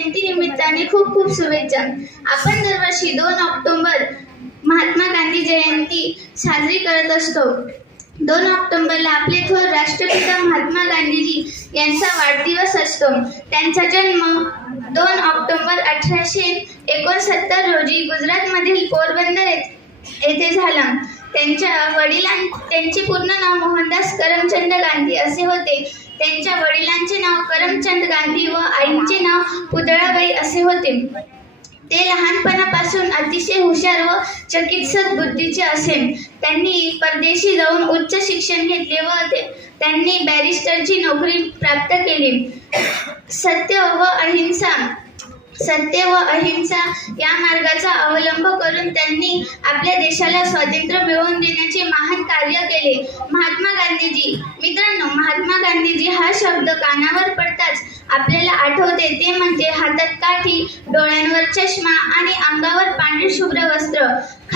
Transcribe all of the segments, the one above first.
जयंती निमित्ताने खूप खूप शुभेच्छा. आपण दरवर्षी दोन ऑक्टोबर महात्मा गांधी जयंती साजरी करत असतो. दोन ऑक्टोबरला आपले थोर राष्ट्रपिता महात्मा गांधीजी यांचा वाढदिवस असतो. त्यांचा जन्म दोन ऑक्टोबर अठराशे एकोणसत्तर रोजी गुजरातमधील पोरबंदर येथे झाला. त्यांच्या वडिलां त्यांचे पूर्ण नाव मोहनदास करमचंद गांधी असे होते. त्यांच्या वडिलांचे नाव करमचंद गांधी व आईचे नाव पुतळाबाई असे होते. ते लहानपणापासून अतिशय हुशार व चकित बुद्धीचे असे त्यांनी परदेशी जाऊन उच्च शिक्षण घेतले व ते त्यांनी बॅरिस्टरची नोकरी प्राप्त केली. सत्य व अहिंसा सत्य व अहिंसा या मार्गाचा अवलंब करून त्यांनी आपल्या देशाला स्वातंत्र्य मिळवून देण्याचे महान कार्य केले. महात्मा गांधीजी. मित्रांनो महात्मा गांधीजी हा शब्द कानावर पडताच आपल्याला आठवते. ते म्हणजे हातात काठी डोळ्यांवर चष्मा आणि अंगावर पांढरे शुभ्र वस्त्र.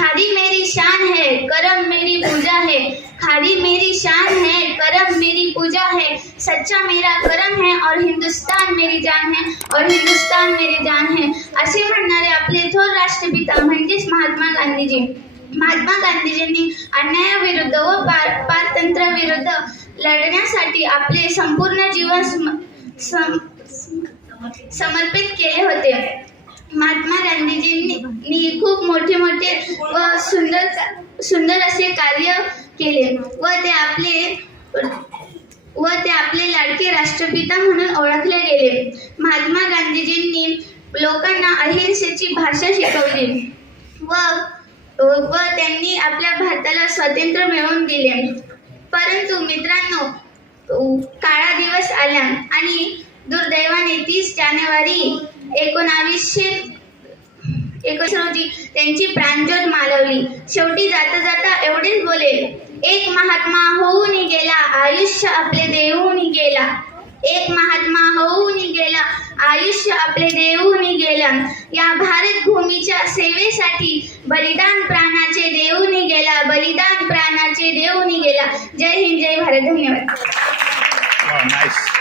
खादी मेरी शान है करम मेरी पूजा है। खादी मेरी शान है करम मेरी पूजा है। सच्चा मेरा करम है और हिंदुस्तान मेरी जान है और हिंदुस्तान मेरी जान है। असे म्हणणारे आपले थोर राष्ट्रपिता म्हणजेच महात्मा गांधीजी. महात्मा गांधीजींनी अन्यायाविरुद्ध व पार पारतंत्र्याविरुद्ध लढण्यासाठी आपले संपूर्ण जीवन सम- सम- समर्पित केले होते. महात्मा मी खूप मोठे मोठे व सुंदर सुंदर असे कार्य केले. व ते आपले व ते आपले लाडके राष्ट्रपिता म्हणून ओळखले गेले. महात्मा गांधीजींनी लोकांना अहिंसेची भाषा शिकवली. व व त्यांनी आपल्या भारताला स्वातंत्र्य मिळवून दिले. परंतु मित्रांनो काळा दिवस आला आणि दुर्दैवाने तीस जानेवारी एकोणावीसशे एकोणीस त्यांची प्राणज्योत मालवली. शेवटी जाता जाता एवढेच बोले एक महात्मा होऊन गेला आयुष्य आपले देऊन गेला. एक महात्मा होऊन गेला आयुष्य आपले देऊन गेला. या भारत भूमीच्या सेवेसाठी बलिदान प्राणाचे देऊन गेला बलिदान प्राणाचे देऊन गेला. जय हिंद जय भारत. धन्यवाद. Oh,